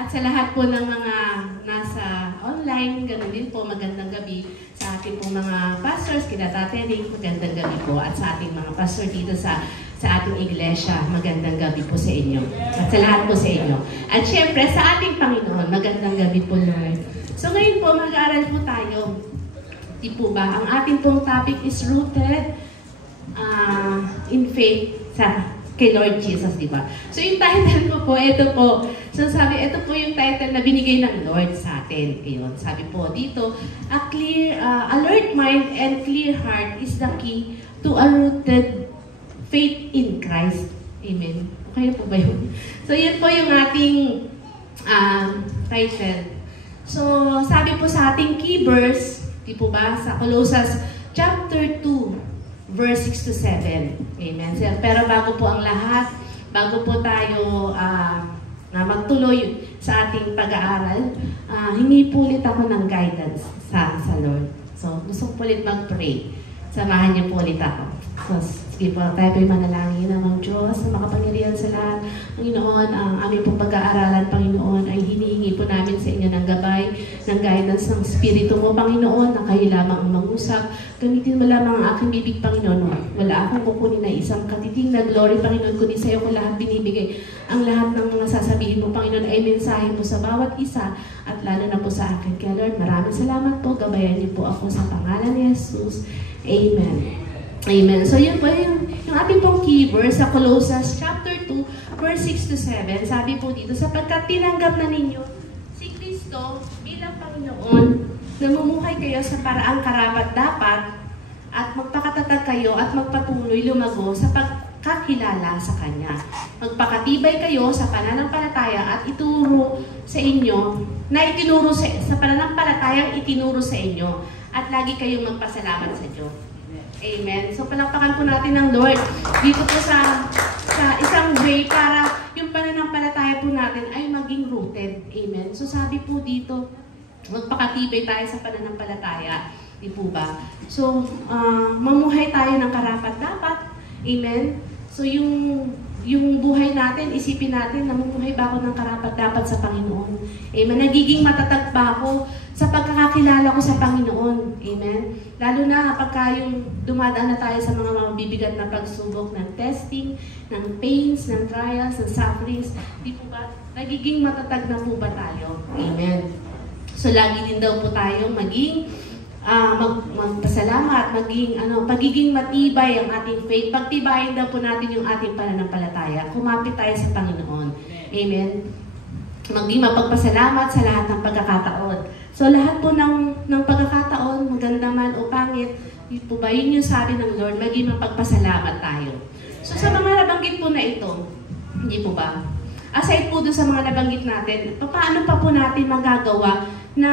At sa lahat po ng mga nasa online, ganun din po, magandang gabi sa ating pong mga pastors, kina Tate Rick, magandang gabi po. At sa ating mga pastor dito sa ating iglesia, magandang gabi po sa inyo. At sa lahat po sa inyo. At syempre, sa ating Panginoon, magandang gabi po, Lord. So ngayon po, mag-aaral po tayo. Di po ba? Ang ating pong topic is rooted in faith kay Lord Jesus, di ba? So yung title po, ito po. So sabi, ito po yung title na binigay ng Lord sa atin. Ayun, sabi po dito, alert mind and clear heart is the key to a rooted faith in Christ. Amen. Okay po ba yun? So yun po yung ating title. So sabi po sa ating key verse, di po ba, sa Colossians chapter 2, verse 6 to 7. Amen. Pero bago po ang lahat, bago po tayo magtuloy sa ating pag-aaral, hingi po ulit ako ng guidance sa Lord. So, gusto ko po ulit mag-pray. Samahan niyo po ulit ako. So, sige po, tayo po'y manalangin ng Diyos na makapangyarihan sa lahat. Panginoon, ang aming pong pag-aaralan, Panginoon, ay hinihingi po namin sa inyo ng gabay, ng guidance ng Espiritu mo, Panginoon, na kayo lamang ang mag-usap. Gamitin mo lamang ang aking bibig, Panginoon. Wala akong kukunin na isang katiting na glory, Panginoon, kundi sa iyo ko lahat binibigay. Ang lahat ng mga sasabihin mo, Panginoon, ay mensahe po sa bawat isa at lalo na po sa akin. Kaya Lord, maraming salamat po. Gabayan niyo po ako sa pangalan ni Jesus. Amen. Amen. So yun po yung ating pong key verse sa Colossians chapter 2, verse 6 to 7. Sabi po dito, sapagkat tinanggap na ninyo si Kristo bilang Panginoon, namumuhay kayo sa paraang karapat-dapat at magpakatatag kayo at magpatuloy lumago sa pagkakilala sa Kanya. Magpakatibay kayo sa pananampalataya at ituro sa inyo, na itinuro sa pananampalatayang itinuro sa inyo at lagi kayong magpasalamat sa Diyos. Amen. So palakpakan po natin ng Lord dito po sa isang way para yung pananampalataya po natin ay maging rooted. Amen. So sabi po dito, magpakatibay tayo sa pananampalataya. Di po ba? So, mamuhay tayo ng karapat-dapat. Amen. So yung buhay natin, isipin natin, namumuhay ba ako ng karapat-dapat sa Panginoon? Amen. Nagiging matatag ba ako sa pagkakakilala ko sa Panginoon? Amen. Lalo na pagka yung dumadaan na tayo sa mga mabibigat na pagsubok ng testing, ng pains, ng trials, ng sufferings, di po ba? Nagiging matatag na po ba tayo? Amen. So lagi din daw po tayo maging magpasalamat, pagiging matibay ang ating faith. Pagtibayin daw po natin yung ating pananampalataya. Kumapit tayo sa Panginoon. Amen. Maging mapagpasalamat sa lahat ng pagkakataon. So lahat po ng pagkakataon, maganda man o pangit, yun po ba, yun yung sabi ng Lord, maging mapagpasalamat tayo. So sa mga nabanggit po na ito, hindi po ba? Aside po doon sa mga nabanggit natin, paano pa po natin magagawa na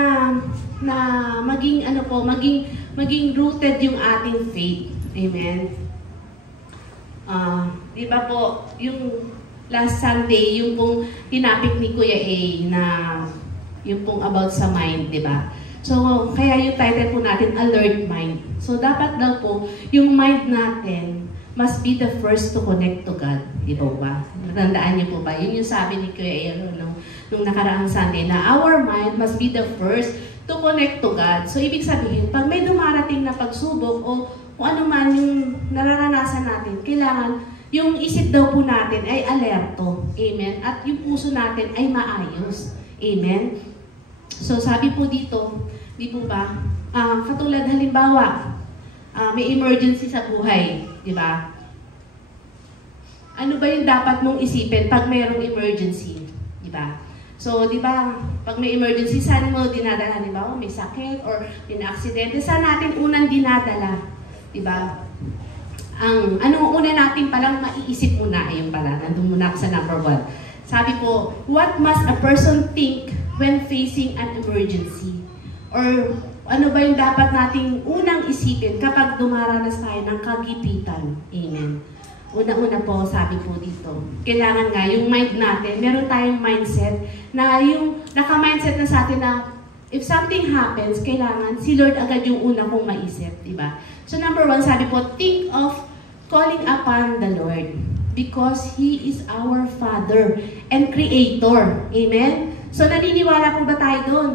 maging maging rooted yung ating faith. Amen. Di ba po, yung last Sunday, yung pong tinapik ni Kuya A na yung pong about sa mind, di ba? So, kaya yung title po natin, Alert Mind. So, dapat daw po, yung mind natin must be the first to connect to God. Di ba ba? Natandaan niyo po ba? Yun yung sabi ni Kuya A nung nakaraang Sunday, na our mind must be the first to connect to God. So, ibig sabihin, pag may dumarating na pagsubok o kung ano man yung nararanasan natin, kailangan yung isip daw po natin ay alerto. Amen? At yung puso natin ay maayos. Amen? So, sabi po dito, di po ba, katulad halimbawa, may emergency sa buhay, di ba? Ano ba yung dapat mong isipin pag mayroong emergency? Di ba? So, di ba, pag may emergency, saan mo dinadala? Di ba? May sakit or may aksidente, saan natin unang dinadala? Di ba? Anong una natin palang maiisip muna? Ayun pala, nandun muna ako sa number 1. Sabi po, what must a person think when facing an emergency? Or ano ba yung dapat nating unang isipin kapag dumaranas tayo ng kagipitan? Amen. Una-una po, sabi po dito, kailangan nga yung mind natin, meron tayong mindset na yung naka-mindset na sa atin na if something happens, kailangan si Lord agad yung una kong maisip, di ba? So number 1, sabi po, think of calling upon the Lord because He is our Father and Creator. Amen? So naniniwala po ba tayo doon?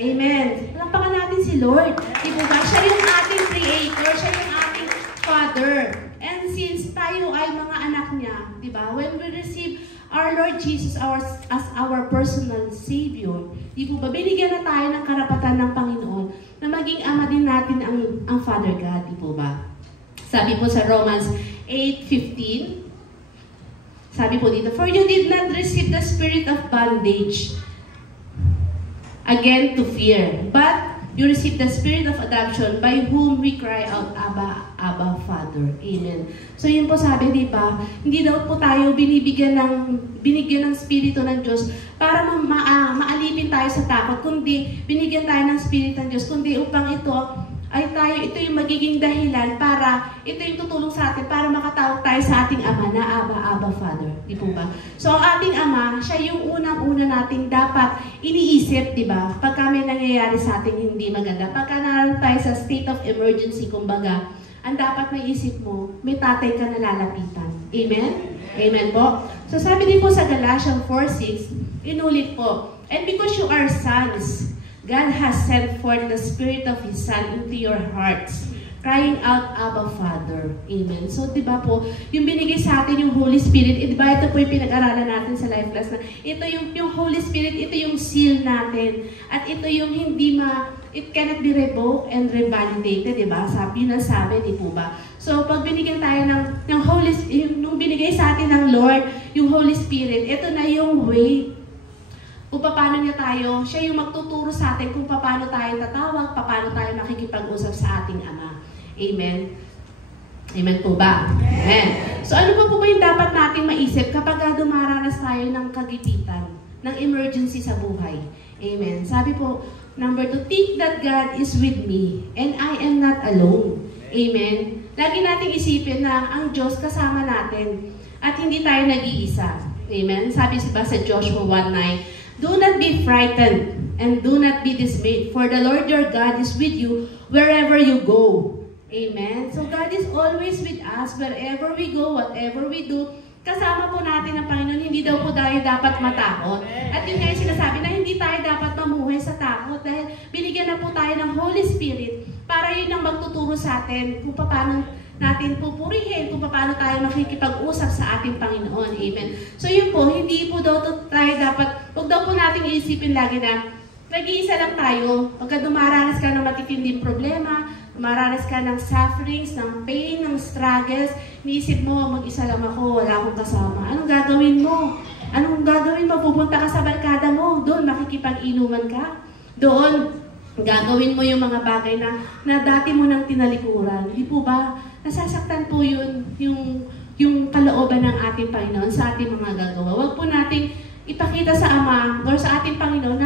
Amen. Palakpakan natin si Lord. Di ba? Siya yung ating creator, siya yung ating Father. And since tayo ay mga anak niya, di ba? When we receive our Lord Jesus as our personal Savior, di po ba? Binigyan na tayo ng karapatan ng Panginoon na maging ama din natin ang Father God, di po ba? Sabi po sa Romans 8:15, sabi po dito, "For you did not receive the spirit of bondage again to fear, but you received the spirit of adoption by whom we cry out, Abba, Abba, Father." Amen. So yun po sabi, di ba? Hindi daw po tayo binigyan ng spirito ng Diyos para maalipin tayo sa takot, kundi binigyan tayo ng spirito ng Diyos, kundi upang ito yung magiging dahilan para ito yung tutulong sa atin para makatawag tayo sa ating Ama na Abba, Abba, Father. Di po ba? So ang ating Ama, siya yung unang-una nating dapat iniisip, di ba? Pagka may nangyayari sa ating hindi maganda, pagka naroon tayo sa state of emergency, kumbaga, ang dapat may isip mo, may tatay ka na lalapitan. Amen? Amen po? So sabi din po sa Galatians 4:6, inulit po, "And because you are sons, God has sent forth the Spirit of His Son into your hearts, crying out, Abba, Father." Amen. So, di ba po, yung binigay sa atin yung Holy Spirit, di ba ito po yung pinag-aralan natin sa Life Plus na ito yung Holy Spirit, ito yung seal natin. At ito yung it cannot be revoked and revalidated, di ba? Yun ang sabi, di po ba? So, pag binigyan tayo ng Holy Spirit, nung binigay sa atin ng Lord, yung Holy Spirit, ito na yung way kung paano niya siya yung magtuturo sa atin kung paano tayo tatawag, paano tayo makikipag-usap sa ating Ama. Amen? Amen po ba? Amen. So ano po ba yung dapat nating maisip kapag dumaranas tayo ng kagipitan, ng emergency sa buhay? Amen. Sabi po, number 2, think that God is with me and I am not alone. Amen. Lagi nating isipin na ang Diyos kasama natin at hindi tayo nag-iisa. Amen. Sabi ba sa Joshua 1:9, "Do not be frightened and do not be dismayed, for the Lord your God is with you wherever you go." Amen. So God is always with us wherever we go, whatever we do. Kasama po natin ang Panginoon, hindi daw po tayo dapat matakot. At yun nga yung sinasabi na hindi tayo dapat mamuhay sa takot dahil binigyan na po tayo ng Holy Spirit para yun ang magtuturo sa atin kung paano natin pupurihin, kung paano tayo makikipag-usap sa ating Panginoon. Amen. So yun po, hindi po daw tayo dapat, huwag daw po nating iisipin lagi na nag-iisa lang tayo. Pagka dumaranas ka ng matitinding problema, dumaranas ka ng sufferings, ng pain, ng struggles, niisip mo, mag-isa lang ako, wala akong kasama. Anong gagawin mo? Anong gagawin mo? Pupunta ka sa barkada mo, doon makikipag-inuman ka. Doon, gagawin mo yung mga bagay na dati mo nang tinalikuran. Hindi po ba? Nasasaktan po yun, yung kalooban ng ating Panginoon sa ating mga gagawa. Huwag po nating ipakita sa Ama or sa ating Panginoon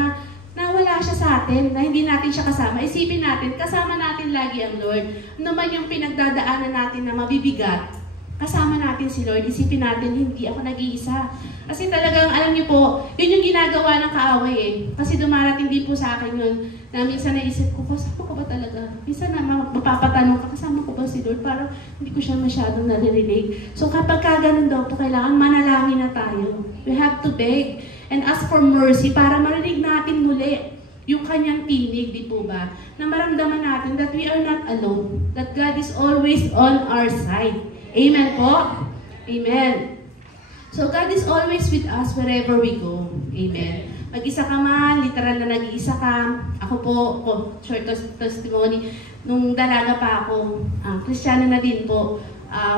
na wala siya sa atin, na hindi natin siya kasama. Isipin natin, kasama natin lagi ang Lord. Ano man yung pinagdadaanan natin na mabibigat, kasama natin si Lord. Isipin natin, hindi ako nag-iisa. Kasi talagang, alam niyo po, yun yung ginagawa ng kaaway eh. Kasi dumarating din po sa akin yun, na minsan naisip ko, kasama ko ba talaga? Minsan na mapapatanong ka, kasama ko ba si Lord? Parang hindi ko siya masyadong naririnig. So kapag ganun daw po, kailangan manalangin na tayo. We have to beg and ask for mercy para marinig natin muli yung kanyang tinig, di po ba? Na maramdaman natin that we are not alone. That God is always on our side. Amen po? Amen. So God is always with us wherever we go. Amen. Mag-isa ka man, literal na nag-iisa ka. Ako po, short testimony, nung dalaga pa ako, Kristiyano na din po.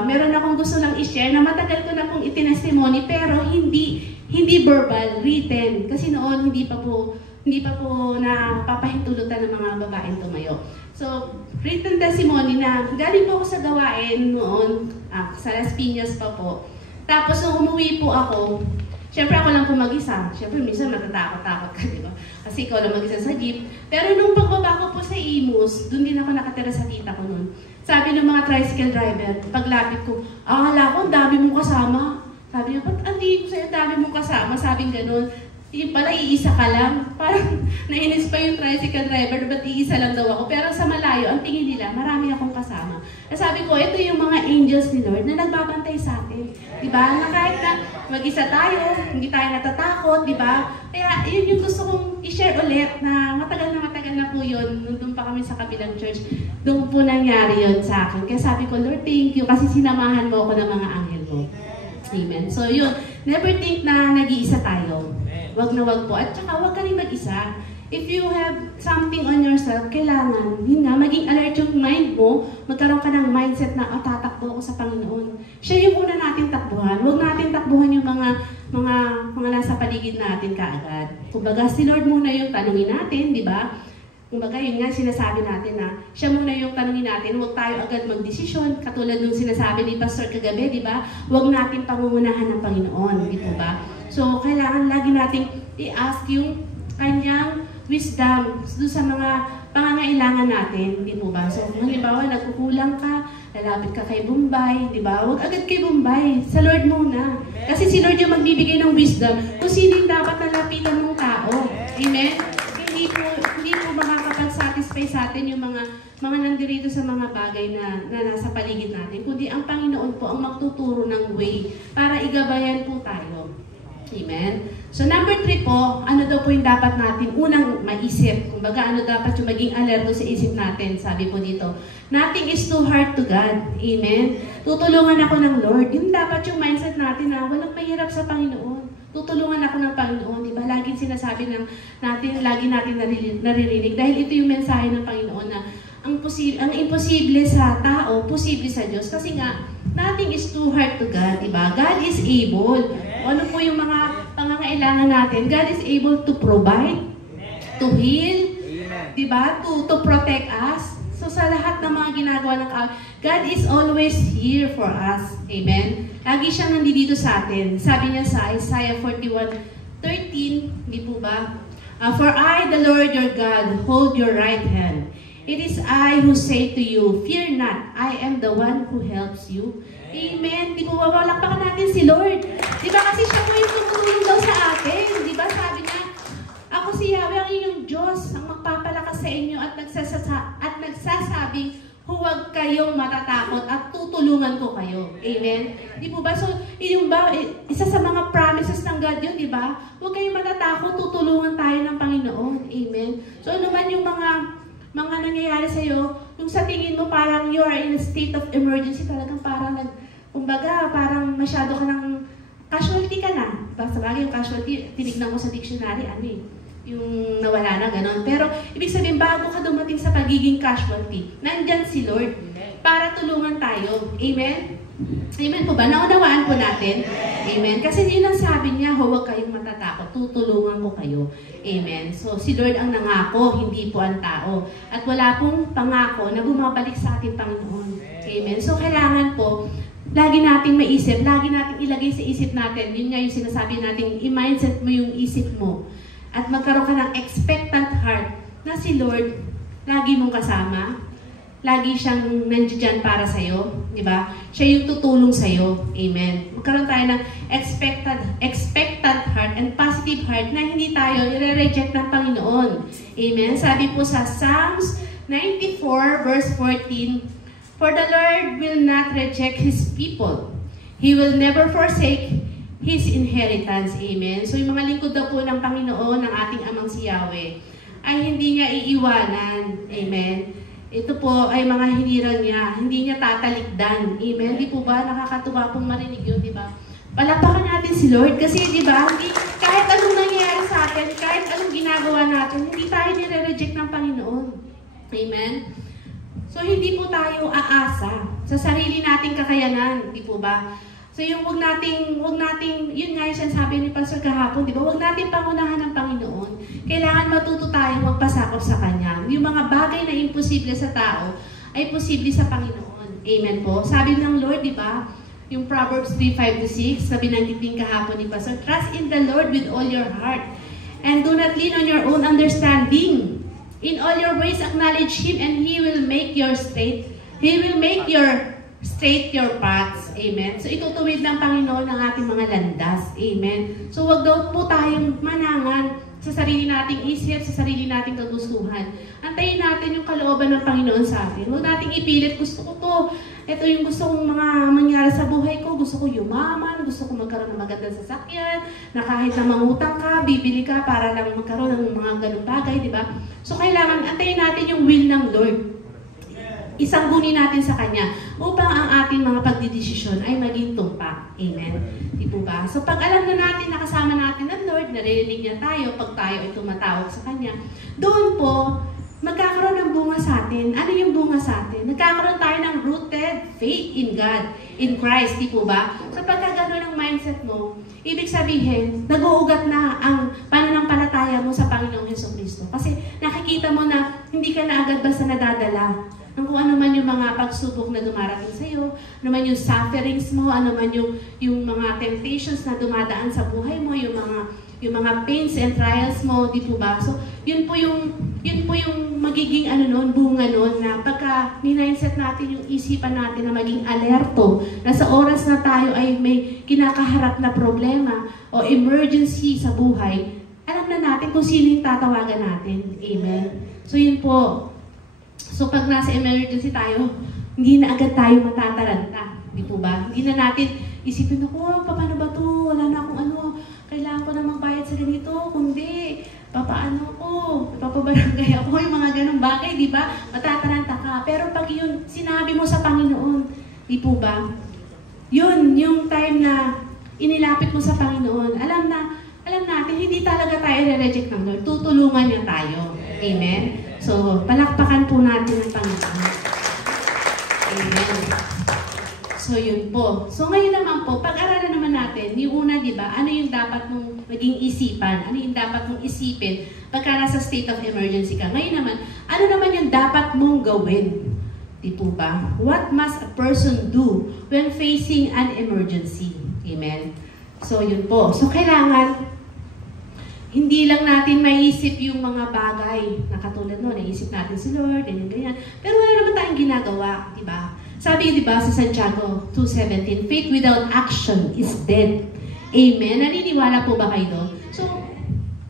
Meron akong gusto lang i-share na matagal ko na pong itinestimony pero hindi verbal, written. Kasi noon hindi pa po napapahintulutan ng mga babaeng tumayo. So, written testimony na galing po ako sa gawain noon, sa Las Piñas pa po. Tapos nung umuwi po ako, syempre ako lang po mag-isa. Syempre minsan matatakot-takot ka, di ba? Kasi ikaw lang mag-isa sa jeep. Pero nung pagbaba ko po sa Imus, doon din ako nakatira sa tita ko noon. Sabi ng mga tricycle driver, paglapit ko, hala ko, ang dami mong kasama. Sabi niya, ba't hindi ko sa'yo dami mong kasama? Sabing ganun. Yung pala, iisa ka lang. Parang nainis pa yung tricycle driver, ba't iisa lang daw ako? Pero sa malayo, ang tingin nila, marami akong kasama. Sabi ko, ito yung mga angels ni Lord na nagbabantay sa atin. Diba? Na kahit na mag-isa tayo, hindi tayo natatakot, diba? Kaya yun yung gusto kong i-share ulit na matagal na po yun. Nandun pa kami sa kabilang church, doon po nangyari yun sa akin. Kaya sabi ko, Lord, thank you kasi sinamahan mo ako ng mga anghel mo. Amen. So yun, never think na nag-iisa tayo. Wag na wag po. At saka wag ka rin mag-isa. If you have something on yourself, kailangan, yun nga, maging alert yung mind mo, magkaroon ka ng mindset na, tatakbo ako sa Panginoon. Siya yung una natin takbuhan. Huwag natin takbuhan yung mga nasa paligid natin kaagad. Kumbaga, si Lord muna yung tanungin natin, di ba? Kumbaga, yun nga sinasabi natin na siya muna yung tanungin natin, huwag tayo agad magdesisyon. Katulad nung sinasabi ni Pastor kagabi, di ba? Huwag natin pangungunahan ng Panginoon, di ba? So, kailangan lagi nating i-ask yung kanyang wisdom doon sa mga pangangailangan natin, di po ba? So, kung halimbawa, nagkukulang ka, lalapit ka kay Bombay, di ba? Huwag agad kay Bombay, sa Lord muna. Kasi si Lord yung magbibigay ng wisdom kung sino yung dapat nalapitan ng tao. Amen? Hindi po makakapag-satisfy sa atin yung mga nandirito sa mga bagay na nasa paligid natin, kundi ang Panginoon po ang magtuturo ng way para igabayan po tayo. Amen? So number 3 po, ano daw po yung dapat natin unang maisip? Kumbaga, ano dapat yung maging alerto sa isip natin? Sabi po dito, nothing is too hard to God. Amen? Tutulungan ako ng Lord. Yung dapat yung mindset natin na walang mahirap sa Panginoon. Tutulungan ako ng Panginoon. Diba? Laging sinasabi lagi natin naririnig. Dahil ito yung mensahe ng Panginoon na ang imposible sa tao, posible sa Diyos. Kasi nga, nothing is too hard to God. Diba? God is able. Ano po yung mga pangangailangan natin? God is able to provide, to heal, diba? To protect us. So sa lahat ng mga ginagawa ng God is always here for us. Amen? Lagi siyang nandito sa atin. Sabi niya sa Isaiah 41:13, di po ba? For I, the Lord your God, hold your right hand. It is I who say to you, fear not, I am the one who helps you. Amen. Di po ba, walakpakan natin si Lord. Di ba kasi siya po yung tutulong daw sa atin. Di ba sabi niya, ako si Yahweh ang inyong Diyos, ang magpapalakas sa inyo at nagsasabing, huwag kayong matatakot at tutulungan ko kayo. Amen. Di po ba? So, yung ba, isa sa mga promises ng God yun, di ba? Huwag kayong matatakot, tutulungan tayo ng Panginoon. Amen. So, ano man yung mga nangyayari sa'yo, yung sa tingin mo parang you are in a state of emergency, talagang parang kumbaga, parang masyado ka ng casualty ka na. Basta bagay yung casualty, tinignan ko sa dictionary, yung nawala na, gano'n. Pero, ibig sabihin, bago ka dumating sa pagiging casualty, nandyan si Lord para tulungan tayo. Amen? Amen po ba? Naunawaan po natin? Amen? Kasi yun ang sabi niya, huwag kayong matatakot, tutulungan ko kayo. Amen? So, si Lord ang nangako, hindi po ang tao. At wala pong pangako na bumabalik sa ating Panginoon. Amen? So, kailangan po, lagi nating maisip, lagi nating ilagay sa isip natin, yun nga yung sinasabi natin, i-mindset mo yung isip mo. At magkaroon ka ng expectant heart na si Lord, lagi mong kasama, lagi siyang nandiyan para sa'yo, di ba? Siya yung tutulong sa'yo. Amen. Magkaroon tayo ng expectant heart and positive heart na hindi tayo nire-reject ng Panginoon. Amen. Sabi po sa Psalms 94 verse 14, for the Lord will not reject His people. He will never forsake His inheritance. Amen. So yung mga lingkod daw po ng Panginoon, ng ating Amang si Yahweh, ay hindi niya iiwanan. Amen. Ito po ay mga hinirang niya. Hindi niya tatalikdan. Amen. Di po ba? Nakakatuwa pong marinig yun, di ba? Palapakan natin si Lord kasi, di ba? Kahit anong nangyayari sa atin, kahit anong ginagawa natin, hindi tayo nire-reject ng Panginoon. Amen. So hindi po tayo aasa sa sarili nating kakayanan. Di po ba? So yung wag nating, yun nga yung sinasabi ni Pastor kahapon, di ba? Wag nating pangunahan ng Panginoon. Kailangan matuto tayong magpasakop sa Kanya. Yung mga bagay na imposible sa tao, ay posible sa Panginoon. Amen po. Sabi ng Lord, di ba? Yung Proverbs 3:5-6, sabi ng kiting kahapon ni Pastor, trust in the Lord with all your heart, and do not lean on your own understanding. In all your ways acknowledge Him, and He will make your straight. He will make your straight your paths. Amen. So itutuwid ng Panginoon ang ating mga landas. Amen. So wag daw po tayong manangan sa sarili nating isip, sa sarili nating kagustuhan. Antayin natin yung kalooban ng Panginoon sa atin. Huwag nating ipilit, gusto ko to. Ito yung gusto kong mga mangyari sa buhay ko. Gusto ko yumaman, gusto ko magkaroon ng magandang sasakyan, na kahit na mangutang ka, bibili ka para lang magkaroon ng mga ganung bagay, di ba? So kailangan antayin natin yung will ng Lord. Isanggunin natin sa Kanya upang ang ating mga pagdidesisyon ay maging tumpak. Amen. Di po ba? So pag alam na natin, nakasama natin ang Lord, naririnig niya tayo, pag tayo ay tumatawag sa Kanya, doon po, magkakaroon ng bunga sa atin. Ano yung bunga sa atin? Nagkakaroon tayo ng rooted faith in God, in Christ, di po ba? So pagka gano'n ang mindset mo, ibig sabihin, nag-uugat na ang pananampalataya mo sa Panginoong Jesucristo. Kasi nakikita mo na hindi ka na agad basta nadadala ng kung ano man yung mga pagsubok na dumarating sa iyo, ano man yung sufferings mo, ano man yung mga temptations na dumadaan sa buhay mo, yung mga pains and trials mo, di po ba? So, yun po yung magiging bunga noon na pagka mindset natin yung isipan natin na maging alerto, na sa oras na tayo ay may kinakaharap na problema o emergency sa buhay, alam na natin kung sino yung tatawagan natin. Amen. So, yun po. So, pag nasa emergency tayo, hindi na agad tayo matataranta. Di po ba? Hindi na natin isipin ako, paano ba to? Wala na akong kailangan ko na magbayad sa ganito. Kundi, papaano ko? Papabarangay ako. Yung mga ganong bagay, di ba? Matataranta ka. Pero pag yun, sinabi mo sa Panginoon, di po ba? Yun, yung time na inilapit mo sa Panginoon, alam natin, hindi talaga tayo re-reject ng Lord. Tutulungan niya tayo. Amen? So, palakpakan po natin ang Panginoon. Amen. So, yun po. So, ngayon naman po, pag-aralan naman natin, yung una, di ba, ano yung dapat mong maging isipan? Ano yung dapat mong isipin pagka nasa state of emergency ka? Ngayon naman, ano naman yung dapat mong gawin? Di po ba? What must a person do when facing an emergency? Amen. So, yun po. So, kailangan hindi lang natin maisip yung mga bagay na katulad no, naisip natin si Lord, ganyan. Pero wala naman tayong ginagawa, di ba? Sabi di ba sa Santiago 2:17, faith without action is dead. Amen? Naniniwala po ba kayo doon? So,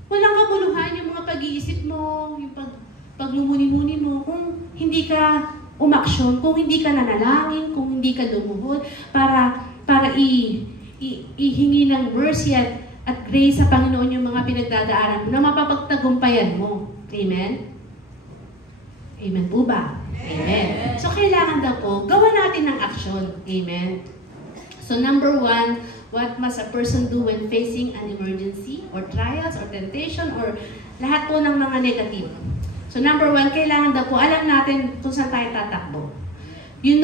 walang kabuluhan yung mga pag-iisip mo, yung paglumuni-muni mo, kung hindi ka umaksyon, kung hindi ka nanalangin, kung hindi ka lumuhod, para ihingi ng mercy at grace sa Panginoon yung mga pinagdadaanan mo na mapapagtagumpayan mo. Amen? Amen po ba? Amen. So, kailangan daw po, gawa natin ng aksyon. Amen. So, number 1, what must a person do when facing an emergency or trials or temptation or lahat po ng mga negative? So, number 1, kailangan daw po, alam natin kung saan tayo tatakbo. We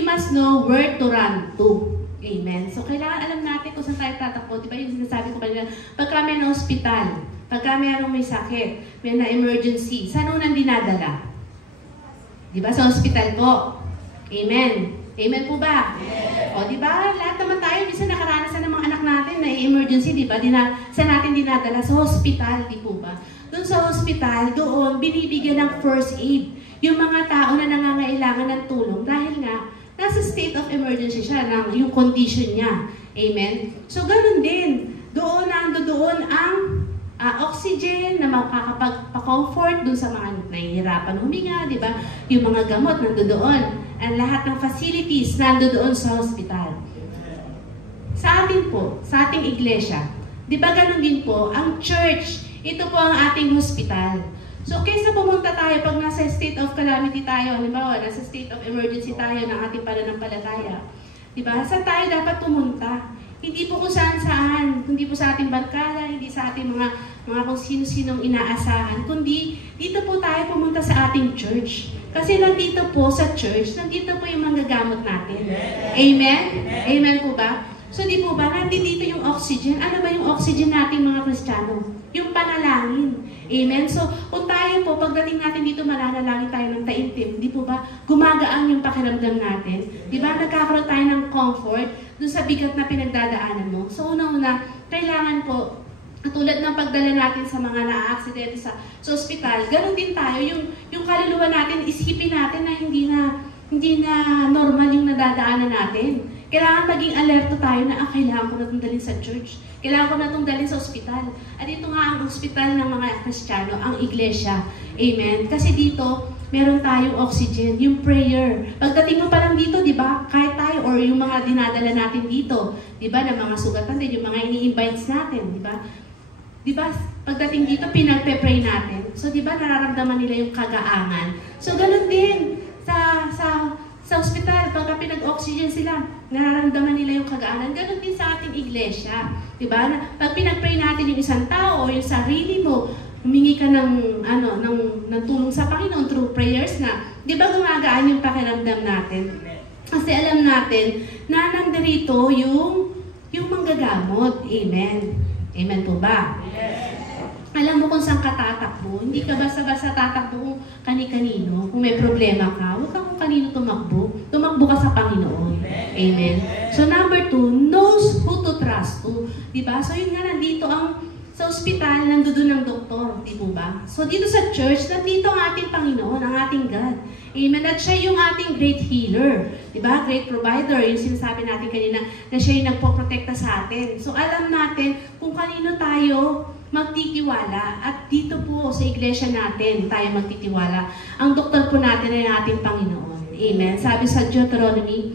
must know where to run to. Amen. So, kailangan alam natin kung saan tayo tatakbo. Diba yung sinasabi ko kanina, pagka may na-hospital, pagka may sakit, may na-emergency, saan unang dinadala? Diba? Sa hospital po. Amen. Amen po ba? Yeah. O, diba? Lahat naman tayo, minsan nakaranasan ng mga anak natin na emergency, diba? Saan natin dinadala? Sa hospital, di po ba? Doon sa hospital, doon, binibigyan ng first aid. Yung mga tao na nangangailangan ng tulong dahil nga, nasa state of emergency siya, yung condition niya. Amen? So, ganun din. Doon ang oxygen na makakapagpa-comfort dun sa mga nahihirapan huminga, di ba? Yung mga gamot nandoon. Ang lahat ng facilities nandoon sa hospital. Sa atin po, sa ating iglesia, di ba ganun din po, ang church, ito po ang ating hospital. So, kaysa pumunta tayo pag nasa state of calamity tayo, halimbawa, nasa state of emergency tayo ng ating pananampalataya, di ba? Saan tayo dapat pumunta? Hindi po kung saan-saan, hindi po sa ating barkada, hindi sa ating mga kung sino-sinong inaasahan, kundi dito po tayo pumunta sa ating church. Kasi nandito po sa church, nandito po yung mga gamot natin. Amen? Amen po ba? So di po ba, nandito yung oxygen. Ano ba yung oxygen natin mga Kristiyano? Yung panalangin. Amen? So, kung tayo po, pagdating natin dito, mananalangin tayo ng taimtim, di po ba, gumagaan yung pakiramdam natin. Di ba, nagkakaroon tayo ng comfort dun sa bigat na pinagdadaanan mo. So, una-una, kailangan po, katulad ng pagdala natin sa mga na-accident sa ospital, ganun din tayo, yung kaluluwa natin, isipin natin na hindi na normal yung nadadaanan natin. Kailangan maging alerto tayo na kailangan ko na itong dalhin sa church. Kailangan ko na itong dalhin sa ospital. At ito nga ang ospital ng mga Kristiyano, ang iglesia. Amen? Kasi dito, meron tayong oxygen, yung prayer. Pagdating mo pa lang dito, di ba, kahit tayo, or yung mga dinadala natin dito, di ba, na mga sugatan din, yung mga ini-invites natin, di ba? Di ba, pagdating dito, pinagpe-pray natin. So, di ba, nararamdaman nila yung kagaangan. So, ganun din sa ospital, pagka pinag-oxygen sila, nararamdaman nila yung kagaanan. Ganun din sa ating iglesia. Diba? Pag pinag-pray natin yung isang tao o yung sarili mo, humingi ka ng tulong sa Panginoon through prayers na, di ba gumagaan yung pakiramdam natin? Kasi alam natin na nandirito yung manggagamot. Amen. Amen po ba? Yes. Alam mo kung saan ka tatakbo. Hindi ka basta-basta tatakbo kung kani-kanino. Kung may problema ka, huwag ka kung kanino tumakbo. Tumakbo ka sa Panginoon. Amen. So number 2, knows who to trust to. Diba? So yun nga, nandito sa ospital, nandoon ang doktor. Di po ba? So dito sa church, nandito ang ating Panginoon, ang ating God. Amen. At siya yung ating great healer. Diba? Great provider. Yung sinasabi natin kanina na siya yung nagpoprotekta sa atin. So alam natin kung kanino tayo magtitiwala. At dito po sa iglesia natin, tayo magtitiwala. Ang doktor po natin ay ating Panginoon. Amen. Sabi sa Deuteronomy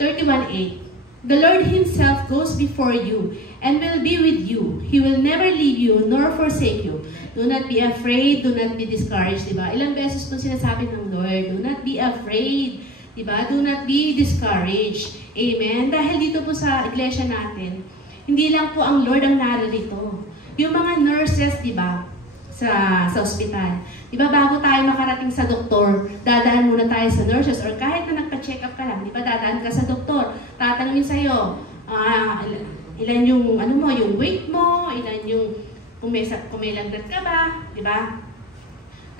31:8, the Lord Himself goes before you and will be with you. He will never leave you nor forsake you. Do not be afraid, do not be discouraged. Diba? Ilang beses po sinasabi ng Lord, do not be afraid. Diba? Do not be discouraged. Amen. Dahil dito po sa iglesia natin, hindi lang po ang Lord ang narito. Yung mga nurses, di ba, sa ospital. Di ba, bago tayo makarating sa doktor, dadaan muna tayo sa nurses, or kahit na nagpa-check up ka lang, di ba, dadaan ka sa doktor, tatanungin sa'yo, ilan yung, yung weight mo, ilan yung, kung may lagnat ka ba, di ba?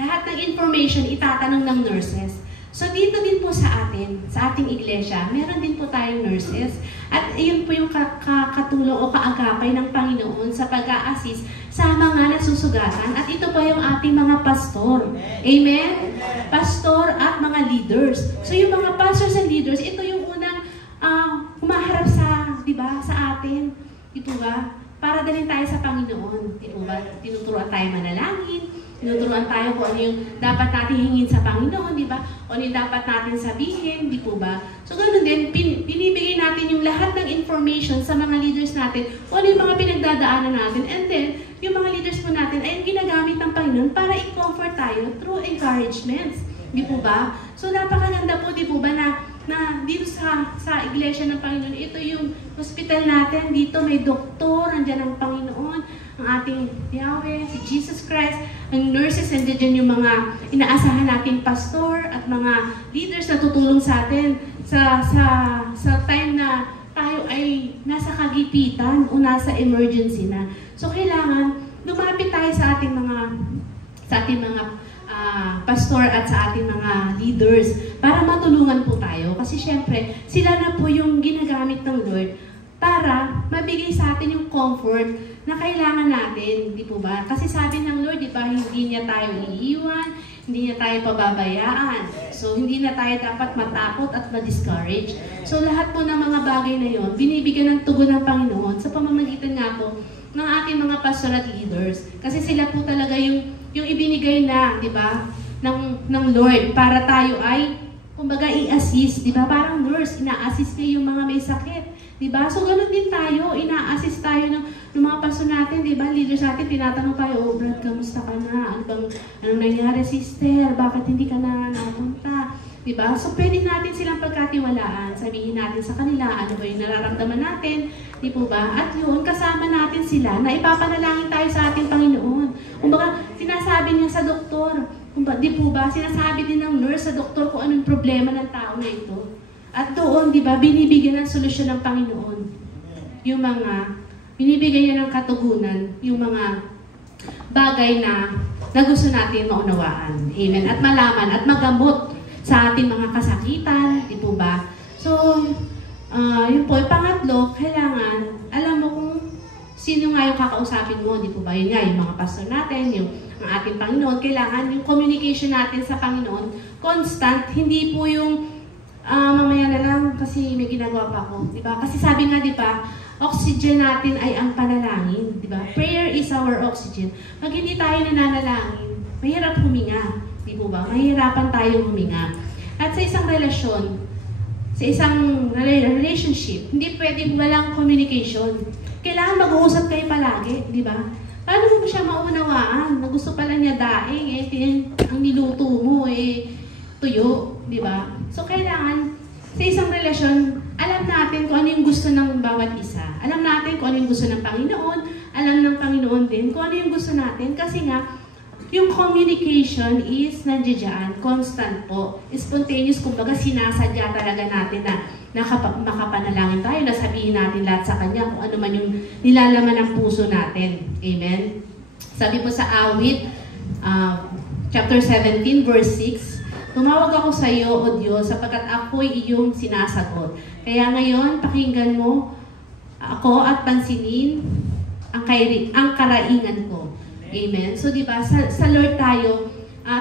Lahat ng information itatanong ng nurses. So dito din po sa ating iglesia, meron din po tayong nurses. At iyon po yung katulong o kaagapay ng Panginoon sa pag-a-assist sa mga nasusugatan. At ito po yung ating mga pastor. Amen? Pastor at mga leaders. So yung mga pastors and leaders, ito yung unang humaharap sa, di ba, sa atin. Ito ba? Para dalhin tayo sa Panginoon. Ito ba? Tinuturuan tayo manalangin. Tinuturuan tayo kung ano yung dapat natin hingin sa Panginoon, di ba? O ano yung dapat natin sabihin, di po ba? So, ganun din, binibigay natin yung lahat ng information sa mga leaders natin, o ano yung mga pinagdadaanan natin, and then, yung mga leaders po natin ay ginagamit ng Panginoon para i-comfort tayo through encouragements, di po ba? So, napakaganda po, di po ba, na dito sa iglesia ng Panginoon, ito yung hospital natin, dito may doktor, andyan ang Panginoon, ang ating Yahweh, si Jesus Christ, ang nurses, and dyan yung mga inaasahan nating pastor at mga leaders na tutulong sa atin sa time na tayo ay nasa kagipitan o nasa emergency na. So, kailangan lumapit tayo sa ating mga pastor at sa ating mga leaders para matulungan po tayo. Kasi syempre, sila na po yung ginagamit ng Lord para mabigay sa atin yung comfort na kailangan natin, di po ba? Kasi sabi ng Lord, di ba, hindi niya tayo iiwan, hindi niya tayo pababayaan. So, hindi na tayo dapat matakot at ma-discourage. So, lahat po ng mga bagay na yon, binibigyan ng tugon ng Panginoon sa pamamagitan nga po ng ating mga pastor at leaders. Kasi sila po talaga yung ibinigay na, di ba, ng Lord para tayo ay, kumbaga, i-assist, di ba? Parang nurse, ina-assist niya yung mga may sakit. Diba? So, ganun din tayo. Ina-assist tayo ng mga pastor natin, diba? Leaders natin, tinatanong tayo, oh, Brad, kamusta ka na? Anong nangyari, sister? Bakit hindi ka na napunta? Diba? So, pwede natin silang pagkatiwalaan. Sabihin natin sa kanila, ano ba yung nararamdaman natin? Di po ba? At yun, kasama natin sila na ipapanalangin tayo sa ating Panginoon. Kumbaga, sinasabi niya sa doktor, di po ba? Sinasabi din ng nurse sa doktor kung anong problema ng tao na ito. At doon, di ba, binibigyan ng solusyon ng Panginoon. Binibigyan niya ng katugunan, yung mga bagay na gusto natin maunawaan. Amen. At malaman at magamot sa ating mga kasakitan, di po ba? So, yun po. Pangatlo, kailangan, alam mo kung sino nga yung kakausapin mo, di po ba? Yun nga, yung mga pastor natin, ang ating Panginoon. Kailangan yung communication natin sa Panginoon, constant, hindi po yung mamaya na lang kasi may ginagawa pa ako. Diba? Kasi sabi nga, diba, oxygen natin ay ang panalangin. Diba? Prayer is our oxygen. Pag hindi tayo nananalangin, mahirap huminga. Di po ba? Mahirapan tayong huminga. At sa isang relasyon, sa isang relationship, hindi pwedeng walang communication. Kailangan mag-uusap kayo palagi, di ba? Paano mo siya maunawaan? Na gusto pala niya daing, ang niluto mo, tuyo, di ba? So, kailangan, sa isang relasyon, alam natin kung ano yung gusto ng bawat isa. Alam natin kung ano yung gusto ng Panginoon, alam ng Panginoon din kung ano yung gusto natin. Kasi nga, yung communication is nandiyan, constant po. Spontaneous, kumbaga sinasadya talaga natin na makapanalangin tayo, na sabihin natin lahat sa Kanya kung ano man yung nilalaman ng puso natin. Amen? Sabi po sa Awit, chapter 17, verse 6, tumawag ako sa iyo, O Diyos, sapagkat ako'y iyong sinasagot. Kaya ngayon, pakinggan mo ako at pansinin ang karaingan ko. Amen? So, di ba, sa Lord tayo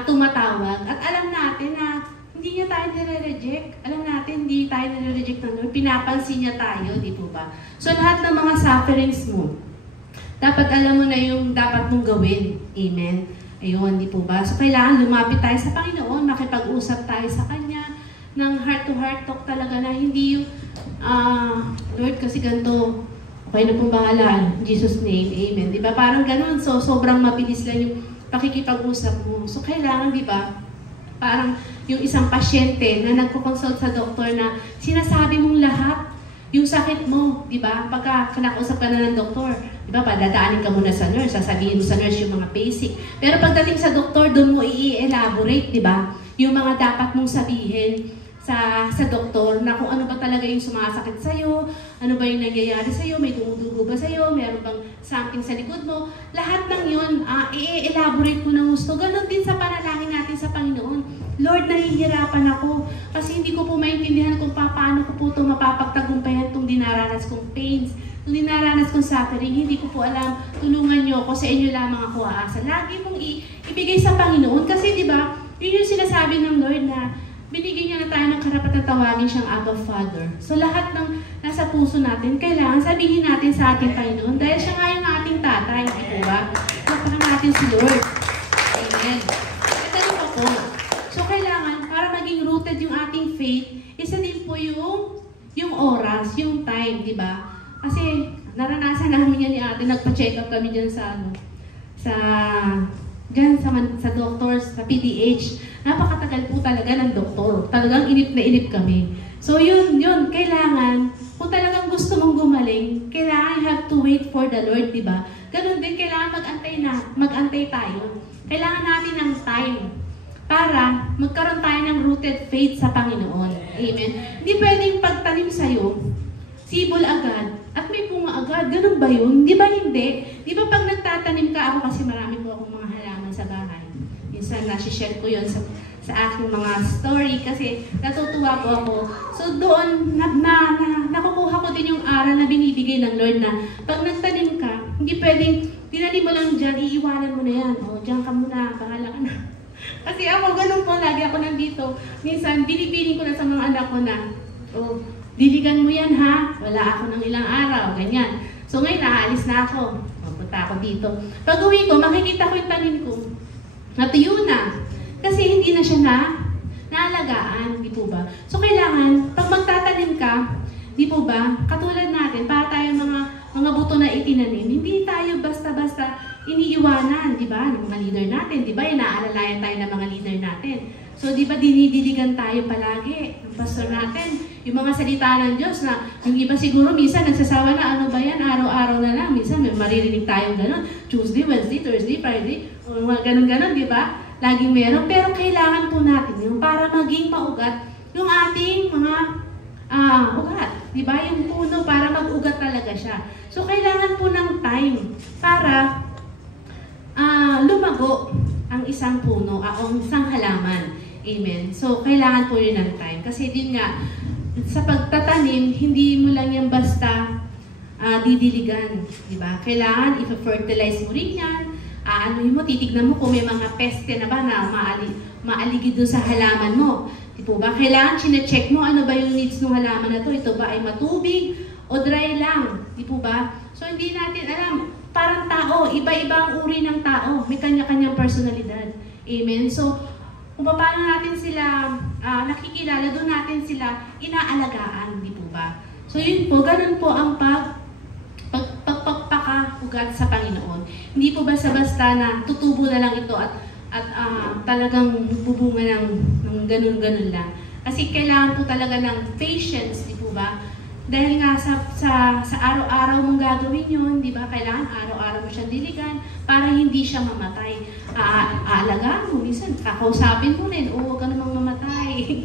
tumatawag at alam natin na hindi niya tayo nire-reject. Alam natin, hindi tayo nire-reject ng Lord. Pinapansin niya tayo, di po ba? So, lahat ng mga sufferings mo, dapat alam mo na yung dapat mong gawin. Amen? Ayun, di po ba? So, kailangan lumapit tayo sa Panginoon, makipag-usap tayo sa Kanya, ng heart-to-heart talk talaga na hindi yung, Lord, kasi ganito, okay na pong bahala. In Jesus' name, amen. Di ba? Parang ganun. So, sobrang mabilis lang yung pakikipag-usap mo. So, kailangan, di ba? Parang yung isang pasyente na nagko-consult sa doktor na sinasabi mong lahat yung sakit mo, di ba? Pagka kinakausap ka na ng doktor, di ba? Padadaanin ka muna sa nurse, sasabihin mo sa nurse yung mga basic. Pero pagdating sa doktor, doon mo i-elaborate, di ba? Yung mga dapat mong sabihin sa doktor na kung ano ba talaga yung sumasakit sa'yo, ano ba yung nangyayari sa'yo, may dumudugo ba sa'yo, meron bang something sa likod mo. Lahat ng yun, i-elaborate ko ng gusto. Ganon din sa panalangin natin sa Panginoon. Lord, nahihirapan ako kasi hindi ko po maintindihan kung paano ko po ito mapapagtagumpayan itong dinaranas kong pains, itong dinaranas kong suffering. Hindi ko po alam. Tulungan niyo ako, sa inyo lamang ako aasa. Lagi mong ibigay sa Panginoon kasi di ba, yun yung sinasabi ng Lord na binigyan niya na tayo ng karapatan tawagin siyang Abba Father. So lahat ng nasa puso natin, kailangan sabihin natin sa ating Panginoon dahil siya nga yung ating tatay, di ba? Lapakan natin si Lord. Amen. Ito rin po. So kailangan, para maging rooted yung ating faith, isa din po yung oras, yung time, di ba? Kasi naranasan namin yan ni ate, nagpa-check up kami dyan sa doctors, sa PDH. Napakatagal po talaga ng doktor. Talagang inip na inip kami. So yun, kailangan, kung talagang gusto mong gumaling, kailangan you have to wait for the Lord, di ba? Ganun din, kailangan mag-antay tayo. Kailangan natin ng time para magkaroon tayo ng rooted faith sa Panginoon. Amen? Hindi pwedeng pagtanim sa'yo, sibol agad, at may bunga agad. Ganun ba yun? Di ba hindi? Di ba pag nagtatanim ka, ako kasi marami po akong mga halaman sa bahay. Minsan nasi-share ko yun sa aking mga story kasi natutuwa po ako. So doon, nakukuha ko din yung aral na binibigay ng Lord na pag nagtanim ka, hindi pwedeng, tinanim mo lang dyan, iiwanan mo na yan. O, dyan ka muna, bahala ka na. Kasi ako, ganun po, lagi ako nandito. Minsan, binibining ko na sa mga anak ko na, oh, diligan mo yan ha, wala ako ng ilang araw, ganyan. So ngayon, naalis na ako. Pupunta ako dito. Pag uwi ko, makikita ko yung tanim ko. Natuyo na. Kasi hindi na siya naalagaan, di po ba? So kailangan, pag magtatanim ka, di po ba, katulad natin, para tayo mga buto na itinanim, hindi tayo basta-basta iniiwanan, di ba? Ng mga leader natin, di ba? Inaalalayan tayo ng mga leader natin. So, di ba, dinidiligan tayo palagi ng pastor natin. Yung mga salita ng Diyos na, yung iba siguro, minsan nagsasawa na, ano ba yan, araw-araw na lang. Minsan, may maririnig tayong gano'n. Tuesday, Wednesday, Thursday, Friday, gano'n-gano'n, di ba? Laging meron. Pero kailangan po natin yung para maging maugat yung ating mga ugat. Di ba? Yung puno, para mag-ugat talaga siya. So, kailangan po ng time para lumago ang isang puno, ang isang halaman. Amen. So, kailangan po yun ng time. Kasi din nga, sa pagtatanim, hindi mo lang yan basta didiligan. Diba? Kailangan, i-fertilize mo rin yan. Ano mo, titignan mo kung may mga peste na ba na maaligid doon sa halaman mo. po ba? Kailangan chinecheck mo ano ba yung needs ng halaman na to. Ito ba ay matubig o dry lang? Di po ba? So hindi natin alam. Parang tao, iba-iba ang uri ng tao. May kanya-kanyang personalidad. Amen? So, kung paano natin sila nakikilala, doon natin sila inaalagaan. Di po ba? So yun po, ganun po ang pagpapaka-ugat sa Panginoon. Hindi po basta-basta na tutubo na lang ito at talagang bubunga ng ganun-ganun lang. Kasi kailangan po talaga ng patience, di po ba? Dahil nga sa araw-araw mong gagawin yun, di ba? Kailangan araw-araw mo siyang diligan para hindi siya mamatay. Aalagaan mo, minsan kakausapin mo rin, huwag ka namang mamatay.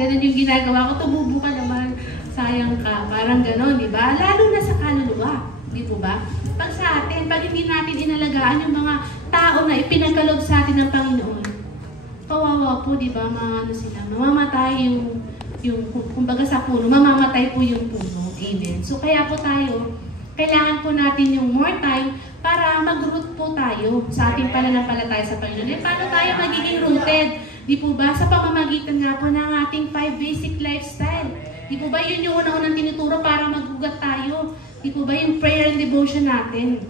Ganun yung ginagawa ko, tumubo ka naman, sayang ka, parang ganun, di ba? Lalo na sa kaluluwa, di po ba? Pag sa atin, pag hindi natin inalagaan yung mga tao na ipinagkaloob sa atin ng Panginoon, kawawa po, di ba? Sila, mamamatay yung kumbaga sa puno, mamamatay po yung puno. Amen. So kaya po tayo, kailangan po natin yung more time para mag-root po tayo sa ating pananampalataya sa Panginoon. Eh, paano tayo magiging rooted? Di po ba? Sa pamamagitan nga po ng ating 5 basic lifestyle. Di po ba? Yun yung unang-unang tinuturo para magugat tayo. Di po ba? Yung prayer and devotion natin.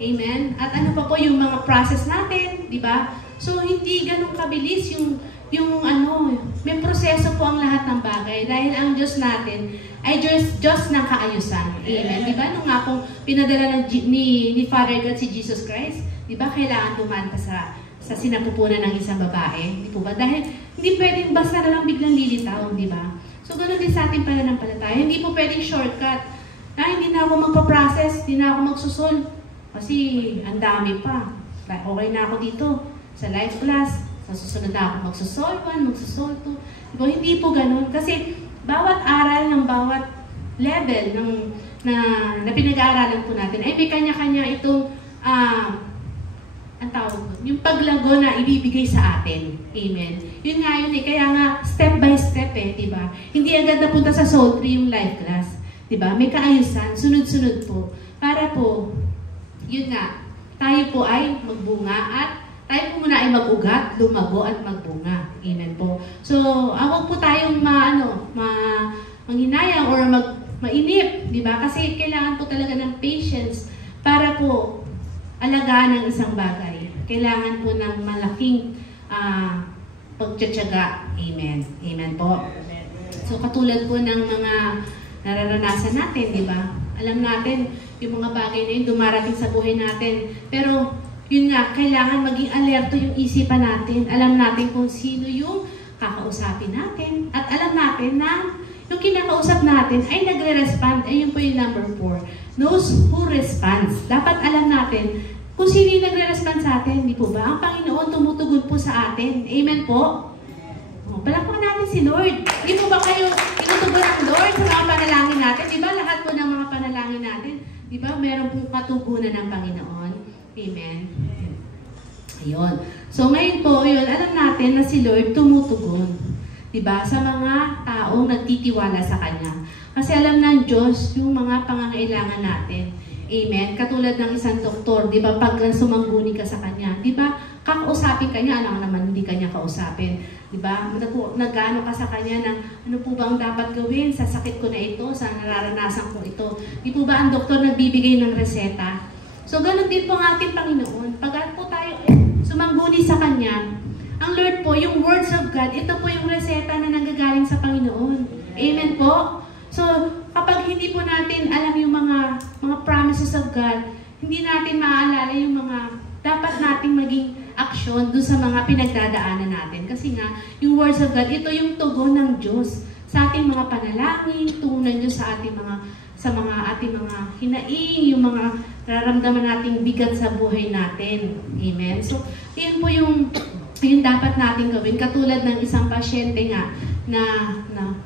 Amen? At ano pa po yung mga process natin? Di ba? So, hindi ganun kabilis yung may proseso po ang lahat ng bagay dahil ang Diyos natin ay Diyos ng kaayusan. Amen. Di ba? Nung nga pong pinadala ni Father God si Jesus Christ, di ba kailangan dumaan pa sa sinapupunan ng isang babae? Di po ba? Dahil hindi pwedeng basta na lang biglang lilitaw, di ba? So, ganun din sa ating pananampalataya. Hindi po pwedeng shortcut. Hindi na ako magpa-process, hindi na ako magsusol. Kasi ang dami pa. Okay na ako dito sa life class. Sa susunod na ako magsusol 1, magsusol 2. Diba? Hindi po ganun. Kasi bawat aral ng bawat level na pinag-aaralan po natin ay may kanya-kanya itong ang tawag ko, yung paglago na ibibigay sa atin. Amen. Yun nga yun eh. Kaya nga, step by step eh. Diba? Hindi agad napunta sa Soul 3 yung life class. Diba? May kaayusan. Sunod-sunod po. Para po, yun nga, tayo po ay magbunga at tayo po muna ay mag-ugat, lumago at magbunga. Amen po. So, awag po tayong manghinayang or mainip, di ba? Kasi kailangan po talaga ng patience para po alagaan ng isang bagay. Kailangan po ng malaking pagtsatsaga. Amen. Amen po. So, katulad po ng mga nararanasan natin, di ba? Alam natin, yung mga bagay na yun dumarating sa buhay natin. Pero, yun nga, kailangan maging alerto yung isipan natin. Alam natin kung sino yung kakausapin natin. At alam natin na yung kinakausap natin ay nagre-respond. Ayun po yung number 4. Knows who responds. Dapat alam natin kung sino yung nagre-respond sa atin. Di po ba? Ang Panginoon tumutugon po sa atin. Amen po? Palakpakan natin si Lord. Di po ba kayo tinutugon ng Lord sa mga panalangin natin? Di ba lahat po ng mga panalangin natin, di ba meron pong katugunan ng Panginoon? Amen. Ayun. So ngayon po, yun, alam natin na si Lord tumutugon. Diba? Sa mga taong nagtitiwala sa Kanya. Kasi alam ng Diyos yung mga pangangailangan natin. Amen. Katulad ng isang doktor, diba? Pag sumangguni ka sa Kanya, diba? Kakausapin ka niya, alam naman hindi Kanya kausapin. Diba? Nag-ano ka sa Kanya ng ano po bang dapat gawin sa sakit ko na ito, sa nararanasan ko ito. Di po ba ang doktor nagbibigay ng reseta? So, ganun din po ang ating Panginoon. Pag po tayo sumangguni sa Kanya, ang Lord po, yung words of God, ito po yung reseta na nanggagaling sa Panginoon. Amen po? So, kapag hindi po natin alam yung mga promises of God, hindi natin maaalala yung mga dapat nating maging aksyon doon sa mga pinagdadaanan natin. Kasi nga, yung words of God, ito yung tugon ng Diyos sa ating mga panalangin, tugunan Diyos sa ating ating mga hinaing, yung mga nararamdaman nating bigat sa buhay natin. Amen? So, yun po yung dapat natin gawin. Katulad ng isang pasyente nga na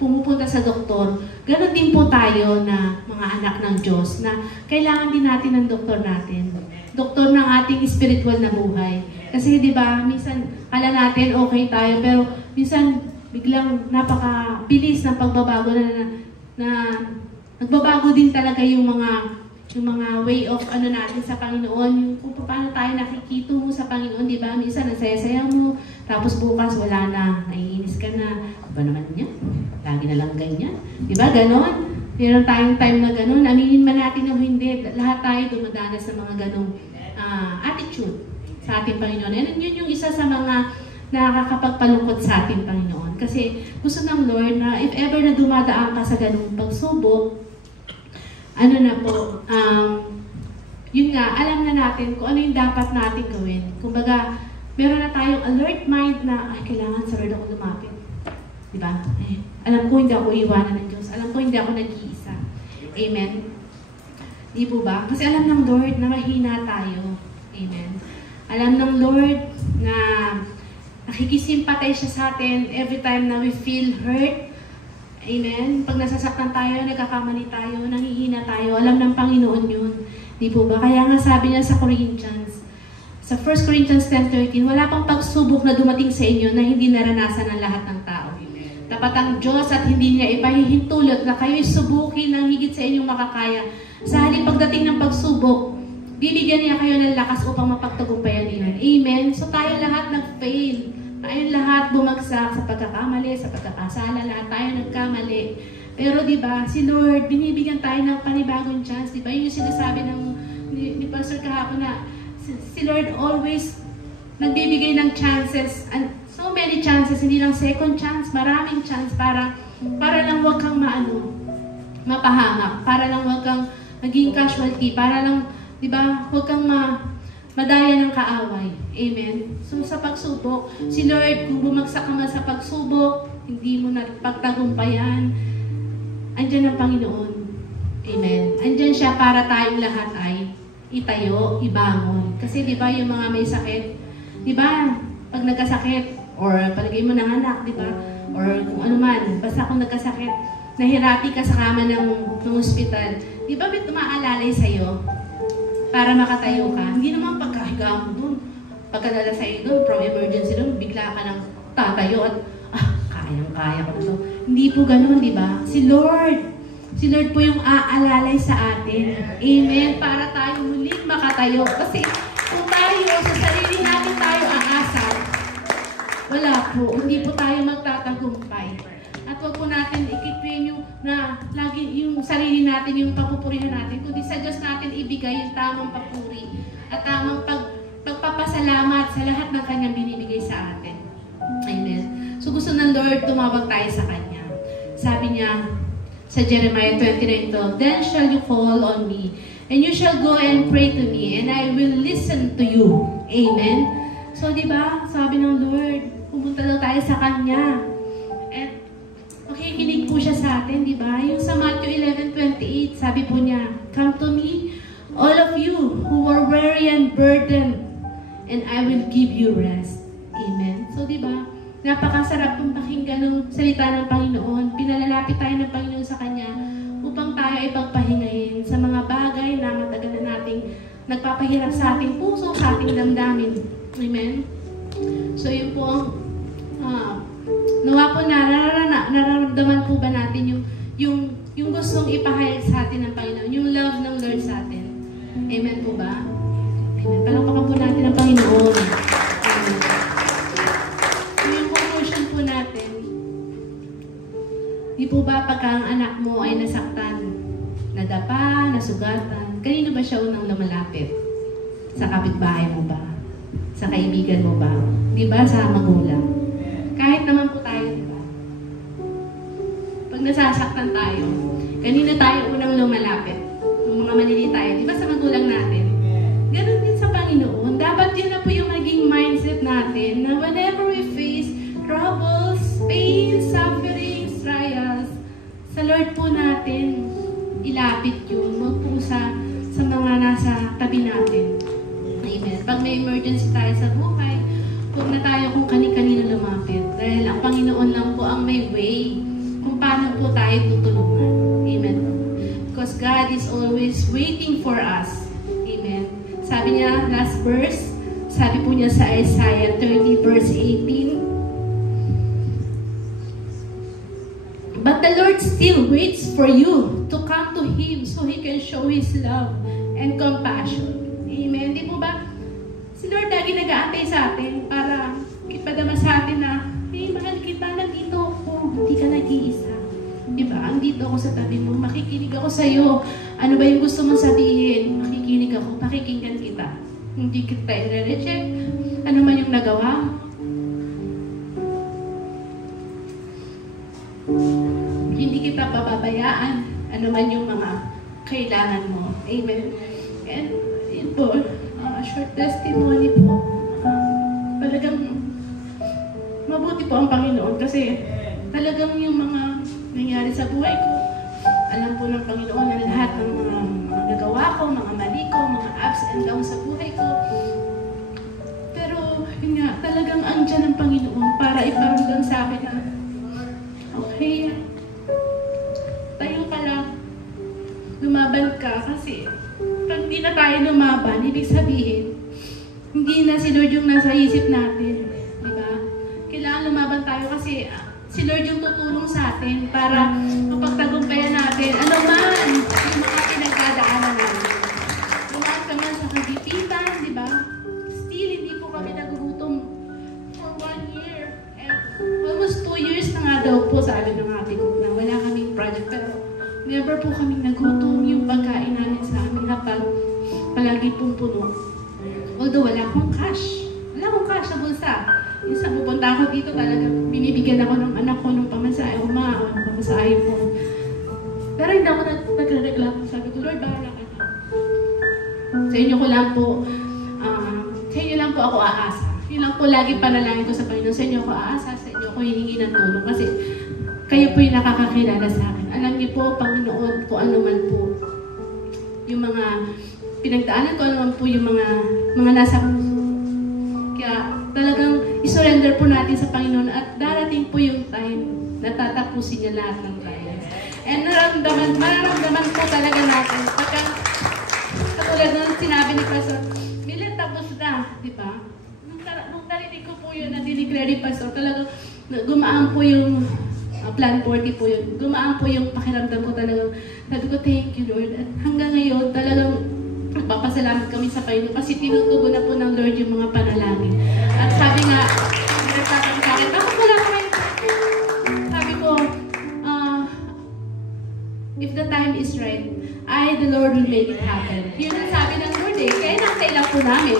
pumupunta sa doktor, ganoon din po tayo na mga anak ng Diyos na kailangan din natin ng doktor natin. Doktor ng ating spiritual na buhay. Kasi di ba minsan kala natin okay tayo, pero minsan biglang napakabilis ng pagbabago na nagbabago din talaga yung yung mga way of ano natin sa Panginoon, yung kung paano tayo nakikitungo sa Panginoon, di ba? Minsan, nasaya-saya mo, tapos bukas wala na, naiinis ka na. Ba naman yan? Lagi na lang ganyan. Di ba? Ganon. Meron tayong time na ganon. Aminin man natin o hindi, lahat tayo dumadanas sa mga ganong attitude sa ating Panginoon. And yun yung isa sa mga nakakapagpalungkot sa ating Panginoon. Kasi gusto ng Lord na if ever na dumadaan ka sa ganong pagsubok, ano na po, yun nga, alam na natin kung ano yung dapat natin gawin. Kumbaga, meron na tayong alert mind na, ay, kailangan sa Lord ako lumapit. Diba? Eh, alam ko hindi ako iwanan ng Diyos. Alam ko hindi ako nag-iisa. Amen? Di po ba? Kasi alam ng Lord na mahina tayo. Amen? Alam ng Lord na nakikisimpatay siya sa atin every time na we feel hurt. Amen? Pag nasasaktan tayo, nagkakamali tayo, nangihina tayo, alam ng Panginoon yun. Di po ba? Kaya nga sabi niya sa Corinthians, sa 1 Corinthians 10:13, wala pang pagsubok na dumating sa inyo na hindi naranasan ng lahat ng tao. Tapat ang Diyos at hindi niya ipahihintulot na kayo'y subukin ng higit sa inyong makakaya. Sa halip pagdating ng pagsubok, bibigyan niya kayo ng lakas upang mapagtagumpayan iyon. Amen? So tayo lahat nag-fail. Tayong lahat bumagsak sa pagkakamali, sa pagkakasala, lahat tayo nagkamali. Pero di ba, si Lord, binibigyan tayo ng panibagong chance. Di ba, yun yung sinasabi ni Pastor kahapon na si Lord always nagbibigay ng chances, and so many chances, hindi lang second chance, maraming chance para lang wag kang mapahamak, para lang wag kang maging casualty, para lang, di ba, wag kang madaya ng kaaway. Amen? So, sa pagsubok, si Lord, kung bumagsak ka man sa pagsubok, hindi mo na pagtagumpayan, andyan ang Panginoon. Amen? Andyan siya para tayong lahat ay itayo, ibangon. Kasi, di ba, yung mga may sakit, di ba, pag nagkasakit, or palagay mo ng anak, di ba, or kung ano man, basta kung nagkasakit, nahirati ka sa kama ng hospital, di ba, may tumaalalay sa'yo? Para makatayo ka. Hindi naman pagkahiga mo dun. Pagkadala sa'yo dun, from emergency dun, bigla ka nang tatayo at, kayang-kaya ko na to. Hindi po ganun, di ba? Si Lord po yung aalalay sa atin. Amen? Para tayo muling makatayo. Kasi kung tayo, sa sarili natin tayo aasa, wala po. Hindi po tayo magtatagumpay. At wag po natin ikipin yung na lagi yung sarili natin, yung papupurihan natin, kundi sa Diyos natin ibigay yung tamang papuri at tamang pagpapasalamat sa lahat ng Kanyang binibigay sa atin. Amen. So gusto ng Lord, tumawag tayo sa Kanya. Sabi niya sa Jeremiah 29:12, "Then shall you call on me, and you shall go and pray to me, and I will listen to you." Amen. So di ba, sabi ng Lord, pumunta daw tayo sa Kanya. At makikinig po siya sa atin, di ba? Yung sa Matthew 11:28, sabi po niya, "Come to me, all of you who are weary and burdened, and I will give you rest." Amen. So, di ba? Napakasarap pong pakinggan ng salita ng Panginoon. Pinalalapit tayo ng Panginoon sa Kanya upang tayo ay pagpahingahin sa mga bagay na matagal na nating nagpapahirap sa ating puso, sa ating damdamin. Amen. So, yun po ang nawa po nararamdaman po ba natin yung gustong ipahayag sa atin ng Panginoon, yung love ng Lord sa atin. Amen po ba? Amen. Palakpakan po natin ang Panginoon. Amen. So yung conclusion po natin, di po ba pagka ang anak mo ay nasaktan, nadapa, nasugatan, kanino ba siya unang lumalapit? Sa kapitbahay mo ba? Sa kaibigan mo ba? Di ba sa magulang? Kahit naman po tayo, di ba? Pag nasasaktan tayo, kanina tayo unang lumalapit. Yung mga maliliit tayo, di ba sa magulang natin? Ganun din sa Panginoon. Dapat yun na po yung maging mindset natin na whenever we face troubles, pain, sufferings, trials, sa Lord po natin, ilapit yun. Huwag po sa mga nasa tabi natin. Amen. Pag may emergency tayo sa buhay, huwag na tayo kung kani-kanino lumapit. Dahil ang Panginoon lang po ang may way kung paano po tayo tutulungan. Amen. Because God is always waiting for us. Amen. Sabi niya, last verse, sabi po niya sa Isaiah 30 verse 18, "But the Lord still waits for you to come to Him so He can show His love and compassion. Amen. Di po ba? Si Lord lagi nag-aantay sa atin para ipadama sa atin na, hey, mahal kita, nandito ako. Hindi ka nag-iisa. Diba? Andito ako sa tabi mo. Makikinig ako sa'yo. Ano ba yung gusto mong sabihin? Makikinig ako. Pakikinggan kita. Hindi kita i-reject. Ano man yung nagawa mo. Hindi kita pababayaan. Ano man yung mga kailangan mo. Amen. And yun po, short testimony po. Talagang mabuti po ang Panginoon kasi talagang yung mga nangyari sa buhay ko, alam po ng Panginoon ang lahat ng mga nagawa ko, mga mali ko, mga ups and downs sa buhay ko. Pero yun nga, talagang andyan ang Panginoon para iparamdam sa akin na okay, tayo ka lang, lumaban ka kasi pag hindi na tayo lumaban, ibig sabihin, hindi na si Lord yung nasa isip natin. Diba? Kailangan lumaban tayo kasi si Lord yung tutulong sa atin para mapagtagumpayan natin ano man yung mga pinagdadaanan natin. Lumaan ka man sa kagipitan, diba? Still, hindi po kami nagugutom for 1 year. And almost 2 years na nga daw po sabi ng ate ko na wala kaming project pero never po kaming nagutom. Yung pagkain namin sa aming hapag palagi pong puno. Although wala akong cash. Wala akong cash sa bulsa. Minsan pupunta ako dito talaga, binibigyan ako ng anak ko ng pamasahe. Pamasahe po. Pero hindi ako nagreklamo. Sabi ko, Lord, bahala ka na. Sa inyo ko lang po, sa inyo lang po ako aasa. Yun lang po lagi panalangin ko sa Panginoon. Sa inyo ako aasa, sa inyo ako hihingi ng tulong. Kasi kayo po yung nakakakilala sa akin. Alam niyo po, Panginoon, kung ano man po yung mga pinagdaanan ko, ano man po yung mga nasa puso. Kaya talagang isurrender po natin sa Panginoon at darating po yung time na tatapusin niya lahat ng trials. And mararamdaman po talaga natin. Pagka, katulad ng sinabi ni Pastor, Milet, tapos na, di ba? Nung narinig ko po yun na dineclare ni Pastor, talagang gumaan po yung plan 40 po yun. Gumaan po yung pakiramdam ko talagang. Sabi ko, thank you Lord. At hanggang ngayon, talagang papasalamat kami sa Panginoon kasi tinutugon na po ng Lord yung mga panalangin. At sabi nga, nagtatanong sa akin, bakit wala ka kayo? Sabi ko, if the time is right, the Lord will make it happen. Yun ang sabi ng Lord eh. Kaya nakasay lang po namin.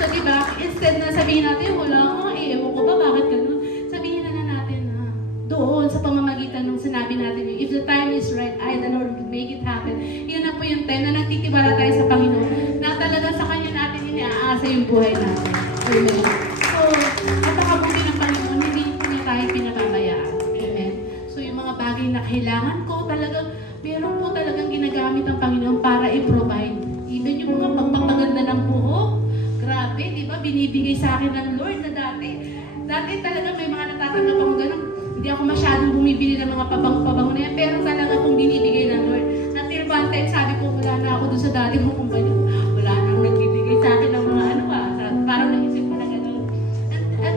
So diba, instead na sabihin natin, wala nga, ewan ko ba, bakit ganun? Sabihin na natin na doon sa pamamagitan ng sinabi natin yun, if the time is right, the Lord will make it happen. Yun na po yung time na nagtitiwala tayo sa Panginoon na talaga sa Kanya natin iniaasa yung buhay natin. Amen. So, napakabuti ng Panginoon, hindi niya tayo pinababayaan. Amen. So, yung mga bagay na kailangan ko, talagang, meron po talagang ginagamit ang Panginoon para i-provide. Even yung mga pagpapaganda ng buhok, grabe, di ba? Binibigay sa akin ng Lord na dati. Dati talaga may mga natatanggap ako ganun. Hindi ako masyadong bumibili ng mga pabango-pabango na yan, pero talaga kung binibigay ng Lord. Until one time, sabi ko, wala na ako doon sa dati kong kumpanya. Wala na akong nagbibigay sa akin ng mga ano pa. Parang naisip ko na gano'n. At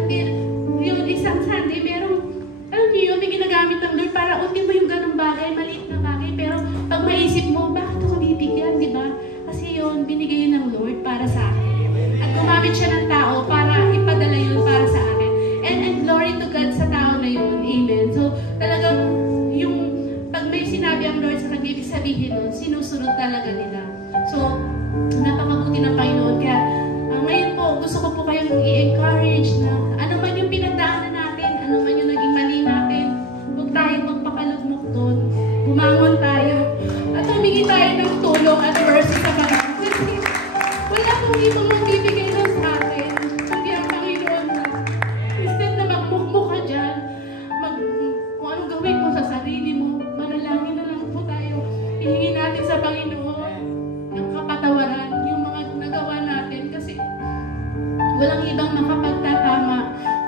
yung isang Sunday, merong, alam niyo yun, may ginagamit ng Lord para unti mo yung ganong bagay, maliit na bagay. Pero pag maisip mo, bakit ako bibigyan, di ba? Kasi yun, binigay yun ng Lord para sa akin. At gumamit siya ng tao para ipadala yun para sa akin. And glory to God sa tao na yun. Amen. So, talagang yung pag may sinabi ang Lord sa ibig sabihin nun, sinusunod talaga nila. So, napakabuti ng Panginoon. Kaya, ngayon po, gusto ko po kayong i-encourage na ano man yung pinagdaanan natin, ano man yung naging mali natin, huwag tayong magpakalugmok doon. Bumangon tayo. At humingi tayo ng tulong at mercy sa Panginoon. Kasi, wala pong ibang magbibigay na sa atin. Kundi ang Panginoon na. Instead na magmukmuk ka dyan, kung anong gawin mo sa sarili mo, manalangin na lang po tayo. Hihingin natin sa Panginoon yung kapatawaran, yung mga nagawa natin. Kasi walang ibang makapagtatama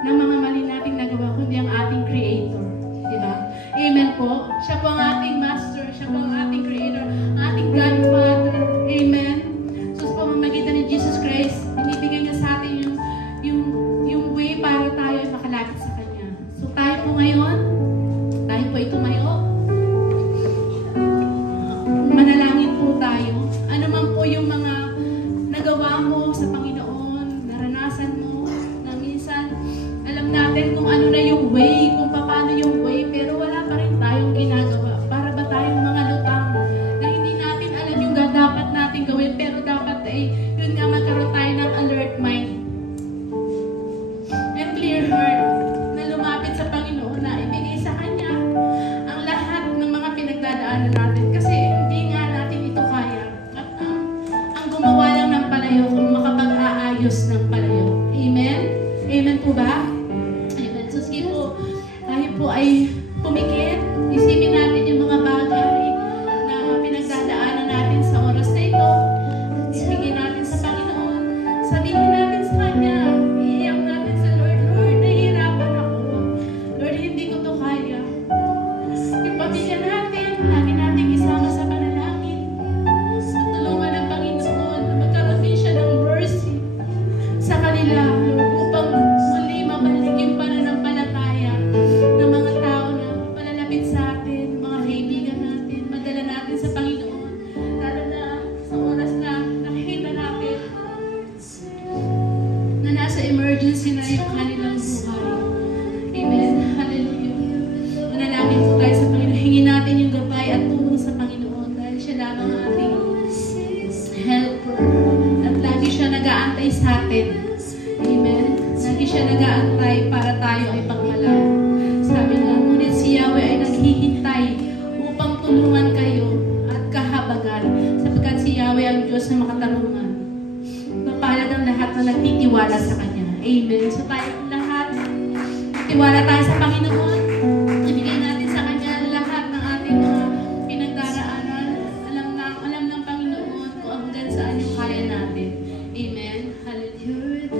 ng mga mali nating nagawa, kundi ang ating Creator. Diba? Amen po. Siya po ang ating Master, siya po ang ating Creator, ang ating Godfather. Amen. So sa pamamagitan ni Jesus Christ, binibigay niya sa atin yung way para tayo ay makalapit sa Kanya. So tayo po ngayon, tayo po itumayo. Manalangin po tayo. Ano man po yung mga sabihin natin sa Kanya, iiyak natin sa Lord, Lord, nahihirapan ako. Lord, hindi ko to kaya. Yung pamilya natin, lagi nating isama sa panalangin. Tulungan ng Panginoon na magkaroon din siya ng mercy sa kanila upang muli mabalik yung pananampalataya ng mga tao na malalapit sa atin, mga kaibigan natin, madala natin sa Panginoon. Lalo na sa oras na nakikita natin na nasa emergency na yung kanilang buhay. Amen. Hallelujah. Manalangin po tayo sa Panginoon. Hingin natin yung gabay at tulong sa Panginoon dahil siya lamang ang ating helper. At lagi siya nag-aantay sa atin. Amen. Lagi siya nag-aantay para tayo ay pagpalain. Sabi nga, ngunit si Yahweh ay naghihintay upang tulungan kayo at kahabagan sapagkat si Yahweh ang Diyos na makatarungan. Mapalad ang lahat na nagtitiwala sa Kanya. Amen. So tayo lahat, tiwala tayo sa Panginoon. Ibigay natin sa Kanya lahat ng ating mga pinagdaraanan. Alam ng Panginoon kung hanggang saan yung kaya natin. Amen. Hallelujah.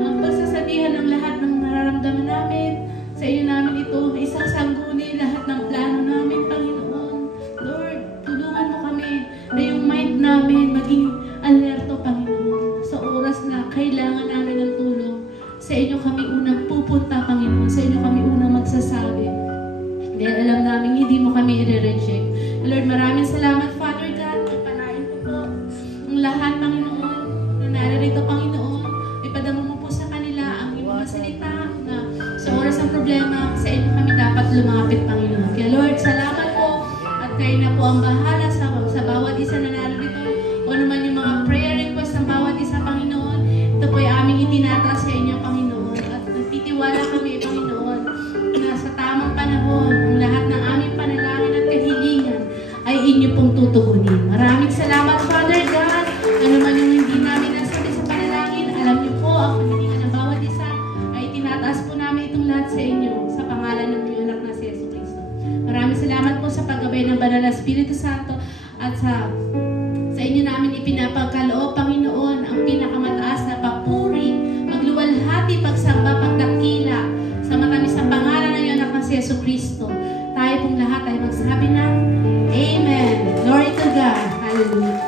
Ang pagsasabihan ng lahat ng nararamdaman namin. nire-reject. Lord, maraming salamat, Father God. Pagpalain ko po ang lahat, Panginoon, na naririto, Panginoon. Ipadama mo po sa kanila ang iyong salita na sa oras ng problema, sa inyo kami dapat lumapit, Panginoon. Kaya Lord, salamat po at kayo na po ang bahala sa bawat isa na naririto. O naman yung mga prayer request ng bawat isa, Panginoon. Ito po ay aming itinataas sa inyo, Panginoon. At nagtitiwala kami, Panginoon, na sa tamang panahon, ang lahat ng aming panalangin at kahilingan ay inyo pong tutugunin. Maraming salamat, Father God. Ano man yung hindi namin nasabi sa panalangin, alam niyo po, ang kahilingan ng bawat isa ay tinataas po namin itong lahat sa inyo sa pangalan ng iyong anak na si Jesucristo. Maraming salamat po sa paggabay ng Banal na Espiritu Santo at sa inyo namin ipinapagkaloob, Panginoon, ang pinakamataas na papuri, magluwalhati, pagsamba, pagdakila sa matamis ang pangalan ng iyong anak na si Jesucristo. Tayo pong lahat ay magsabi ng Amen. Glory to God. Hallelujah.